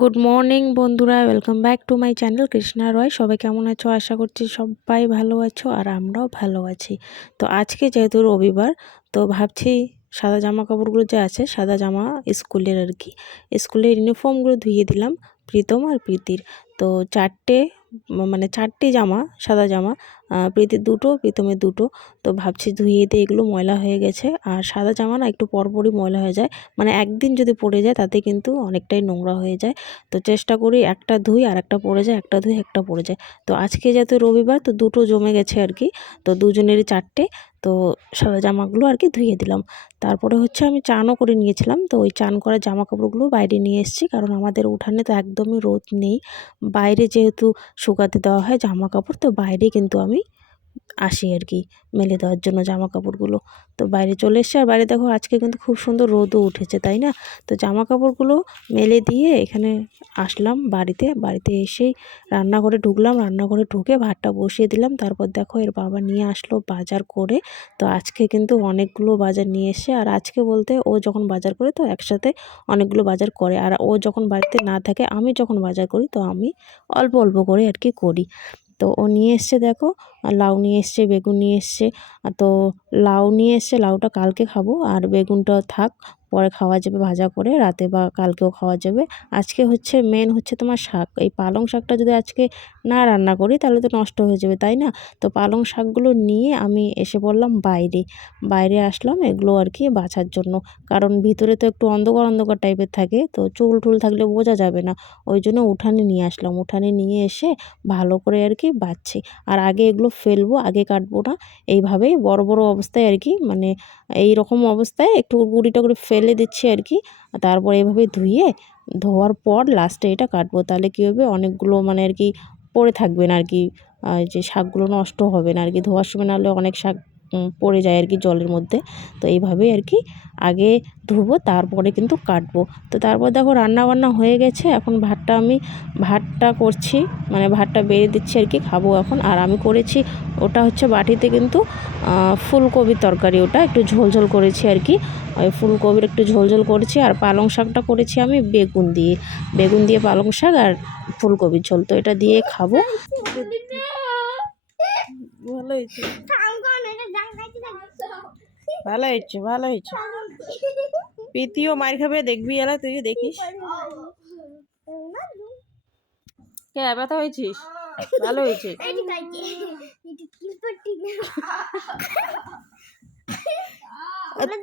Good morning বন্ধুরা। Welcome back to my channel Krishna Roy সবাই কেমন আছো? আশা করছি সবাই ভালো আছো আর আমরাও ভালো আছি। তো আজকে যেহেতু রবিবার, তো ভাবছি সাদা জামা কাপড়গুলো যে আছে, সাদা জামা স্কুলের আর কি। স্কুলের ইউনিফর্মগুলো ধুয়ে দিলাম, প্রীতম আর প্রীতির। তো চারটে মানে চারটে জামা, সাদা জামা প্রীতির দুটো, প্রীতমের দুটো। তো ভাবছি ধুয়ে দিয়ে এগুলো ময়লা হয়ে গেছে। আর সাদা জামা না একটু পরপরই ময়লা হয়ে যায়। মানে একদিন যদি পড়ে যায়, তাতে কিন্তু অনেকটাই নোংরা হয়ে যায়। তো চেষ্টা করি একটা ধুই আর একটা পড়ে যায়, একটা ধুই, একটা পড়ে যায়। তো আজকে যেহেতু রবিবার, তো দুটো জমে গেছে আর কি। তো দুজনেরই চারটে। তো সাদা জামাগুলো আর কি ধুয়ে দিলাম। তারপরে হচ্ছে আমি চানও করে নিয়েছিলাম। তো ওই চান করা জামা কাপড়গুলো বাইরে নিয়ে এসেছি। কারণ আমাদের উঠানে তো একদমই রোদ নেই। বাইরে যেহেতু শুকাতে দেওয়া হয় জামা কাপড় তো বাইরে কিন্তু আমি আসি আর কি, মেলে দেওয়ার জন্য জামা কাপড়গুলো তো বাইরে চলে এসছে, আর বাইরে দেখো আজকে কিন্তু খুব সুন্দর রোদও উঠেছে, তাই না? তো জামা কাপড়গুলো মেলে দিয়ে এখানে আসলাম বাড়িতে বাড়িতে এসেই রান্নাঘরে ঢুকলাম, রান্নাঘরে ঢুকে ভাতটা বসিয়ে দিলাম। তারপর দেখো এর বাবা নিয়ে আসলো বাজার করে। তো আজকে কিন্তু অনেকগুলো বাজার নিয়ে এসে আর আজকে বলতে ও যখন বাজার করে তো একসাথে অনেকগুলো বাজার করে। আর ও যখন বাড়িতে না থাকে, আমি যখন বাজার করি তো আমি অল্প অল্প করে আর কি করি। তো ও নিয়ে এসছে দেখো, আর লাউ নিয়ে এসছে, বেগুন নিয়ে এসছে। তো লাউ নিয়ে এসছে, লাউটা কালকে খাব। আর বেগুনটা থাক পরে খাওয়া যাবে ভাজা করে, রাতে বা কালকেও খাওয়া যাবে। আজকে হচ্ছে মেন হচ্ছে তোমার শাক। এই পালং শাকটা যদি আজকে না রান্না করি, তাহলে তো নষ্ট হয়ে যাবে, তাই না? তো পালং শাকগুলো নিয়ে আমি এসে পড়লাম বাইরে। বাইরে আসলাম এগুলো আর কি বাছার জন্য। কারণ ভিতরে তো একটু অন্ধকার অন্ধকার টাইপের থাকে, তো চুল টুল থাকলে বোঝা যাবে না। ওই জন্য উঠানে নিয়ে আসলাম। উঠানে নিয়ে এসে ভালো করে আর কি বাছছি। আর আগে এগুলো ফেলব, আগে কাটবো না। এইভাবেই বড় বড় অবস্থায় আর কি মানে এই রকম অবস্থায় একটু গুঁড়িটা করে ফেলে দিচ্ছি আর কি। তারপর এভাবে ধুয়ে, ধোয়ার পর লাস্টে এটা কাটবো। তাহলে কী হবে? অনেকগুলো মানে আর কি পড়ে থাকবে না আর কি। যে শাকগুলো নষ্ট হবে না আর কি। ধোয়ার সময় না হলে অনেক শাক পড়ে যায় আর কি জলের মধ্যে। তো এইভাবেই আর কি আগে ধুবো, তারপরে কিন্তু কাটবো। তো তারপর দেখো রান্না বান্না হয়ে গেছে, এখন ভাতটা আমি, ভাতটা করছি মানে ভাতটা বেড়ে দিচ্ছি আর কি, খাব এখন। আর আমি করেছি, ওটা হচ্ছে বাটিতে কিন্তু ফুলকপির তরকারি। ওটা একটু ঝোল ঝোল করেছি আর কি। ওই ফুলকপির একটু ঝোল ঝোল করেছি, আর পালং শাকটা করেছি আমি বেগুন দিয়ে। বেগুন দিয়ে পালং শাক আর ফুলকপির ঝোল। তো এটা দিয়ে খাব। ভালো হয়েছে। ভালো হয়েছে ভালো হয়েছে। প্রীতিও মার খাবে, দেখবি এলা, তুই দেখিস। কে, ব্যথা হয়েছিস? ভালো হয়েছে।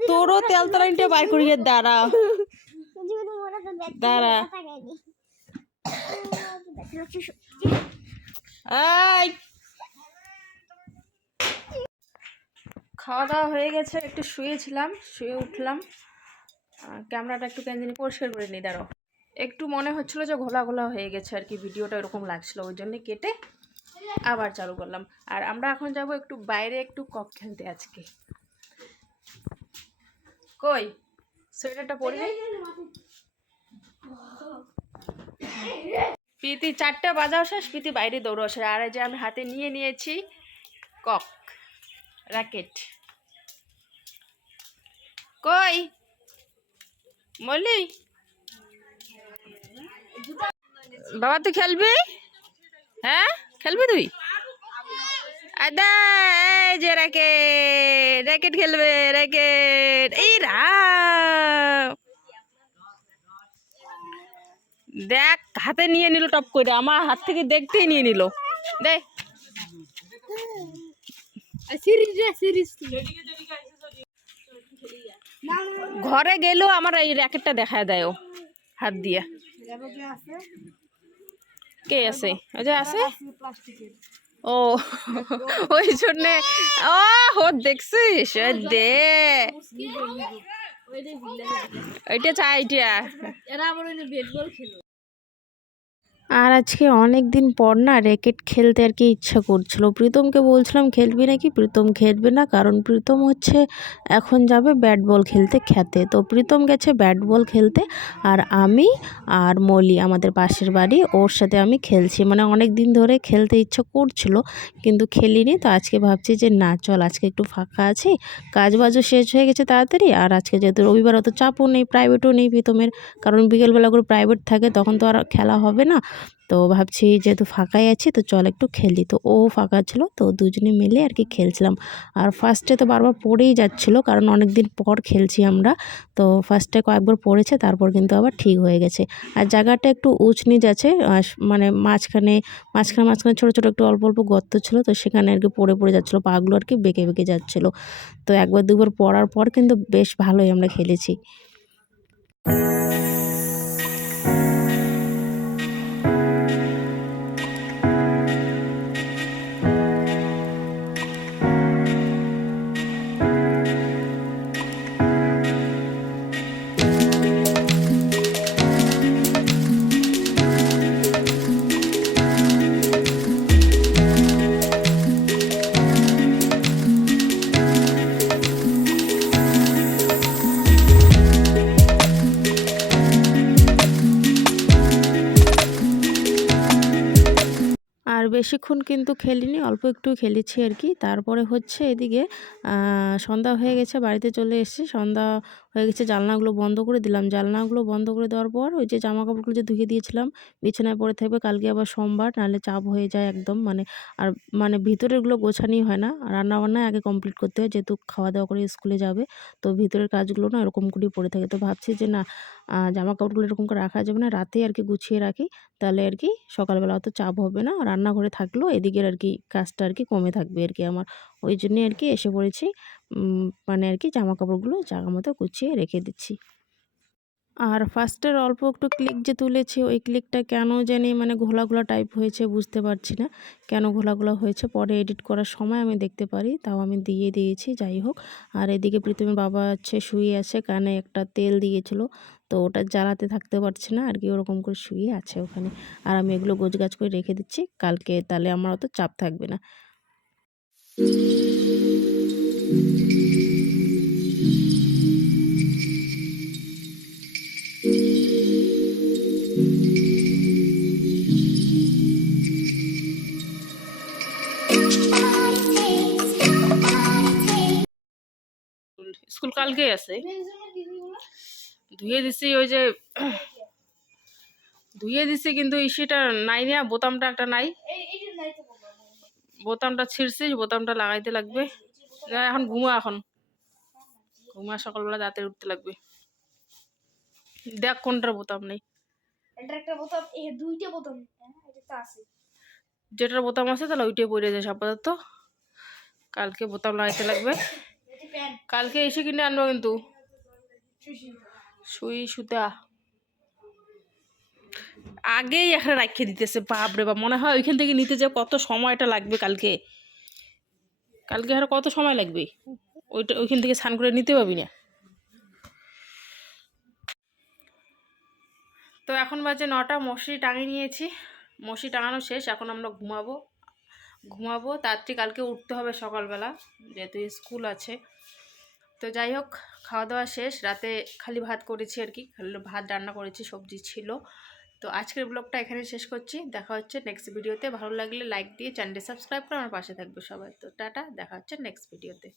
তোরও তেল তলাইনটা বার করিয়ে দাঁড়া। দাঁড়া। এই খাওয়া দাওয়া হয়ে গেছে, একটু শুয়েছিলাম, শুয়ে উঠলাম। ক্যামেরাটা একটু কেন পরিষ্কার করে নিই দাঁড়ো একটু মনে হচ্ছিল যে ঘোলা ঘোলা হয়ে গেছে আর কি, ভিডিওটা এরকম লাগছিল, ওই জন্যে কেটে আবার চালু করলাম। আর আমরা এখন যাব একটু বাইরে একটু কক খেলতে আজকে। কই? সোয়েটারটা পরে প্রীতি, চারটে বাজাও শেষ প্রীতি বাইরে দৌড়ো আর এই যে আমি হাতে নিয়ে নিয়েছি কক। র্যাকেট কই? মলি? বাবা, তুই খেলবি? হ্যাঁ? খেলবি তুই? আদা যে র্যাকেট র্যাকেট খেলবে র্যাকেট এই দেখ, হাতে নিয়ে নিল টপ করে, আমার হাত থেকে দেখতেই নিয়ে নিল। দেখ ঘরে গেলেও আমার এই র্যাকেটটা দেখায় দেয় ও হাত দিয়ে। কে আছে? ওই যে আছে? ও ওই জন্যে ও হো দেখছিস? দে। ওইটা চাই এটা। আর আজকে অনেক দিন পর না র্যাকেট খেলতে আর কি ইচ্ছা করছিল। প্রীতমকে বলছিলাম, খেলবি নাকি? প্রীতম, খেলবে না, কারণ প্রীতম হচ্ছে এখন যাবে ব্যাট বল খেলতে খেতে। তো প্রীতম গেছে ব্যাট বল খেলতে আর আমি আর মলি, আমাদের পাশের বাড়ি, ওর সাথে আমি খেলছি। মানে অনেক দিন ধরে খেলতে ইচ্ছা করছিল, কিন্তু খেলিনি। তো আজকে ভাবছি যে, না, চল, আজকে একটু ফাঁকা আছি। কাজ বাজও শেষ হয়ে গেছে তাড়াতাড়ি, আর আজকে যেহেতু রবিবার, অত চাপও নেই প্রাইভেটও নেই প্রীতমের। কারণ বিকেলবেলা করে প্রাইভেট থাকে, তখন তো আর খেলা হবে না। তো ভাবছি যেহেতু ফাঁকাই আছি, তো চল একটু খেলি তো ও ফাঁকা ছিল, তো দুজনে মিলে আর কি খেলছিলাম। আর ফার্স্টে তো বারবার পড়েই যাচ্ছিল, কারণ অনেক দিন পর খেলছি আমরা। তো ফার্স্টে কয়েকবার পড়েছে, তারপর কিন্তু আবার ঠিক হয়ে গেছে। আর জায়গাটা একটু উঁচ নিচ আছে মানে মাঝখানে মাঝখানে মাঝখানে ছোটো ছোটো একটু অল্প অল্প গর্ত ছিল, তো সেখানে আর কি পড়ে পড়ে যাচ্ছিল পাগুলো আর কি বেঁকে বেঁকে যাচ্ছিল। তো একবার দুবার পড়ার পর কিন্তু বেশ ভালোই আমরা খেলেছি। আর বেশিক্ষণ কিন্তু খেলিনি, অল্প একটু খেলেছি আর কি। তারপরে হচ্ছে এদিকে সন্ধ্যা হয়ে গেছে, বাড়িতে চলে এসেছি। সন্ধ্যা হয়ে গেছে জানলাগুলো বন্ধ করে দিলাম। জানলাগুলো বন্ধ করে দেওয়ার পর ওই যে জামা কাপড়গুলো যে ধুয়ে দিয়েছিলাম, বিছানায় পড়ে থাকবে, কালকে আবার সোমবার, নাহলে চাপ হয়ে যায় একদম। মানে আর মানে ভিতরেরগুলো গোছানি হয় না। রান্না বান্নায় আগে কমপ্লিট করতে হয়, যেহেতু খাওয়া দাওয়া করে স্কুলে যাবে। তো ভিতরের কাজগুলো না এরকম করেই পড়ে থাকে। তো ভাবছি যে না জামা কাপড়গুলো এরকম করে রাখা যাবে না। রাতে আর কি গুছিয়ে রাখি, তাহলে আর কি সকালবেলা অত চাপ হবে না। রান্নাঘরে থাকলেও এদিকের আর কি কাজটা আর কি কমে থাকবে আর কি আমার। ওই জন্যে আর কি এসে পড়েছি। মানে আর কি জামা কাপড়গুলো জায়গা মতো গুছিয়ে রেখে দিচ্ছি। আর ফার্স্টের অল্প একটু ক্লিক যে তুলেছি, ওই ক্লিকটা কেন জানি মানে ঘোলা ঘোলা টাইপ হয়েছে, বুঝতে পারছি না। কেন ঘোলা ঘোলা হয়েছে? পরে এডিট করার সময় আমি দেখতে পারি, তাও আমি দিয়ে দিয়েছি, যাই হোক। আর এদিকে প্রীতমের বাবা আছে, শুয়ে আছে, কানে একটা তেল দিয়েছিল, তো ওটা জ্বালাতে থাকতে পারছে না, আর কি ওরকম করে শুয়ে আছে ওখানে। আর আমি এগুলো গোছগাছ করে রেখে দিচ্ছি, কালকে তাহলে আমার অত চাপ থাকবে না। স্কুল কালকেই আছে। ধুয়ে দিছি ওই যে, ধুয়ে দিছি কিন্তু ইসিটা নাই না বোতামটা একটা নাই। বোতামটা ছিঁড়ছিস বোতামটা লাগাইতে লাগবে। যা এখন ঘুমা এখন। ঘুমা সকালবেলা রাতে উঠতে লাগবে। দেখ কোনটার বোতাম নেই। একটা বোতাম দুইটা বোতাম হ্যাঁ যেটার বোতাম আছে তাহলে ওইটাই পড়ে যায় আপাতত। কালকে বোতাম লাগাইতে লাগবে। কালকে এসে কিনে আনব কিন্তু। শুই সুতা। আগেই এখানে রাখিয়ে দিতেছে, বাপরে বা মনে হয় ওইখান থেকে নিতে যে কত সময়টা লাগবে কালকে? কালকে আর কত সময় লাগবে? ওইটা, ওইখান থেকে স্নান করে নিতে পাবি না? তো এখন বাজে নটা মশারি টাঙিয়ে নিয়েছি। মশারি টাঙানো শেষ, এখন আমরা ঘুমাবো। ঘুমাবো তার তাড়াতাড়ি কালকে উঠতে হবে সকালবেলা, যেহেতু স্কুল আছে। তো যাই হোক, খাওয়া দাওয়া শেষ, রাতে খালি ভাত করেছি আর কি, খালি ভাত রান্না করেছি, সবজি ছিল। তো আজকের ব্লগটা এখানে শেষ করছি। দেখা হচ্ছে নেক্সট ভিডিওতে ভালো লাগলে লাইক দিয়ে চ্যানেলটি সাবস্ক্রাইব করে আমার পাশে থাকবে সবাই। তো টাটা, দেখা হচ্ছে নেক্সট ভিডিওতে